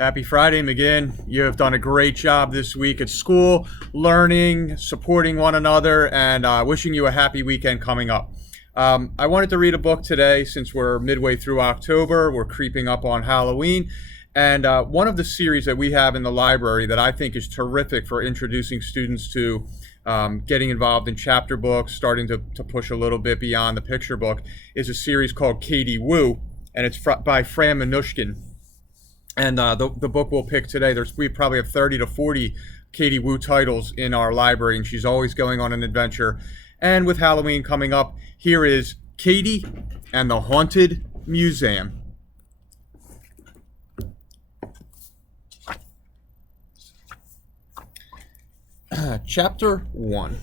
Happy Friday, McGinn. You have done a great job this week at school, learning, supporting one another, and wishing you a happy weekend coming up. I wanted to read a book today since we're midway through October. We're creeping up on Halloween. And one of the series that we have in the library that I think is terrific for introducing students to getting involved in chapter books, starting to push a little bit beyond the picture book, is a series called Katie Woo, and it's by Fran Minushkin. And the book we'll pick today, we probably have 30 to 40 Katie Woo titles in our library, and she's always going on an adventure. And with Halloween coming up, here is Katie and the Haunted Museum. Chapter 1.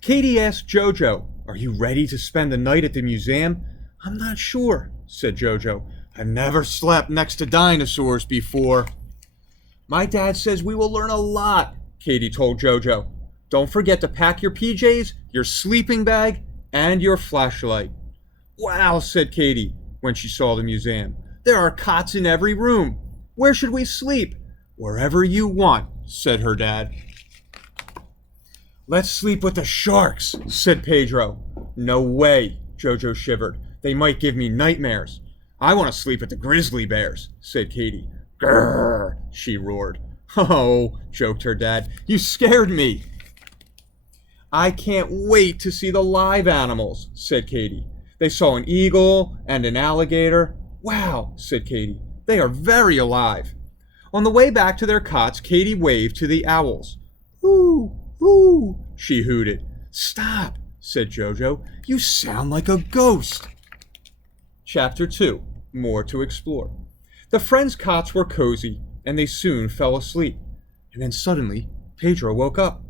Katie asked Jojo, "Are you ready to spend the night at the museum?" "I'm not sure," said Jojo. "I've never slept next to dinosaurs before." "My dad says we will learn a lot," Katie told Jojo. "Don't forget to pack your PJs, your sleeping bag, and your flashlight." "Wow," said Katie when she saw the museum. "There are cots in every room. Where should we sleep?" "Wherever you want," said her dad. "Let's sleep with the sharks," said Pedro. "No way," Jojo shivered. "They might give me nightmares." "I want to sleep with the grizzly bears," said Katie. "Grrr," she roared. "Oh," joked her dad, "you scared me." "I can't wait to see the live animals," said Katie. They saw an eagle and an alligator. "Wow," said Katie, "they are very alive." On the way back to their cots, Katie waved to the owls. "Hoo, hoo," she hooted. "Stop," said Jojo. "You sound like a ghost." Chapter 2. More to explore. The friends' cots were cozy, and they soon fell asleep. And then suddenly, Pedro woke up.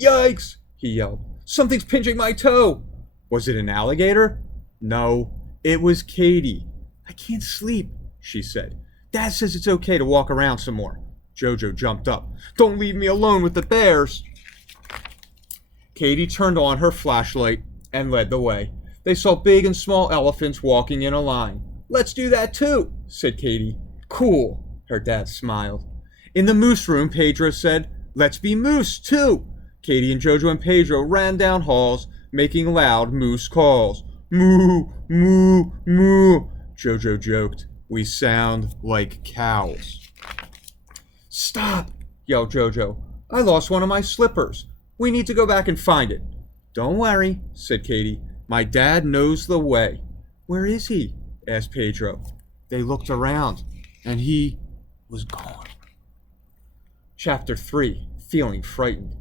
"Yikes!" he yelled. "Something's pinching my toe." Was it an alligator? No, it was Katie. "I can't sleep," she said. "Dad says it's okay to walk around some more." Jojo jumped up. "Don't leave me alone with the bears." Katie turned on her flashlight and led the way. They saw big and small elephants walking in a line. "Let's do that too," said Katie. "Cool," her dad smiled. In the moose room, Pedro said, "Let's be moose too." Katie and Jojo and Pedro ran down halls, making loud moose calls. "Moo, moo, moo," Jojo joked. "We sound like cows." "Stop," yelled Jojo. "I lost one of my slippers. We need to go back and find it." "Don't worry," said Katie. "My dad knows the way." "Where is he?" asked Pedro. They looked around, and he was gone. Chapter 3. Feeling frightened.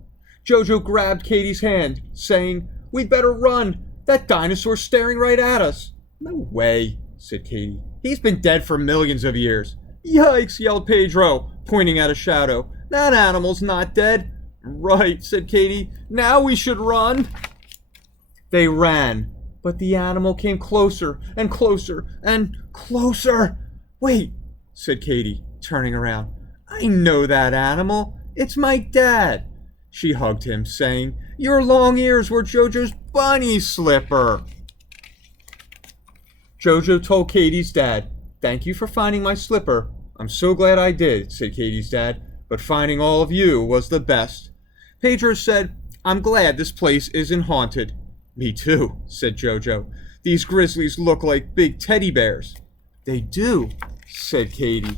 Jojo grabbed Katie's hand, saying, "We'd better run. That dinosaur's staring right at us." "No way," said Katie. "He's been dead for millions of years." "Yikes," yelled Pedro, pointing at a shadow. "That animal's not dead." "Right," said Katie. "Now we should run." They ran, but the animal came closer and closer and closer. "Wait," said Katie, turning around. "I know that animal. It's my dad." She hugged him, saying, "Your long ears were Jojo's bunny slipper." Jojo told Katie's dad, "Thank you for finding my slipper." "I'm so glad I did," said Katie's dad, "but finding all of you was the best." Pedro said, "I'm glad this place isn't haunted." "Me too," said Jojo. "These grizzlies look like big teddy bears." "They do," said Katie.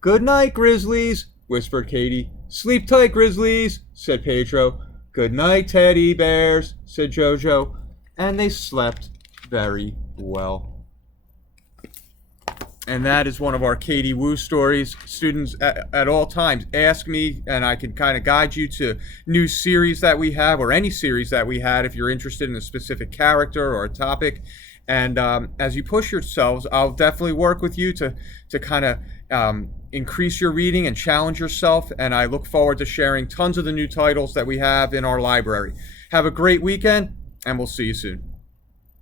"Good night, grizzlies," whispered Katie. "Sleep tight, grizzlies," said Pedro. "Good night, teddy bears," said Jojo. And they slept very well. And that is one of our Katie Woo stories. Students at all times ask me, and I can kind of guide you to new series that we have, or any series that we had if you're interested in a specific character or a topic. And as you push yourselves, I'll definitely work with you to kind of increase your reading and challenge yourself. And I look forward to sharing tons of the new titles that we have in our library. Have a great weekend, and we'll see you soon.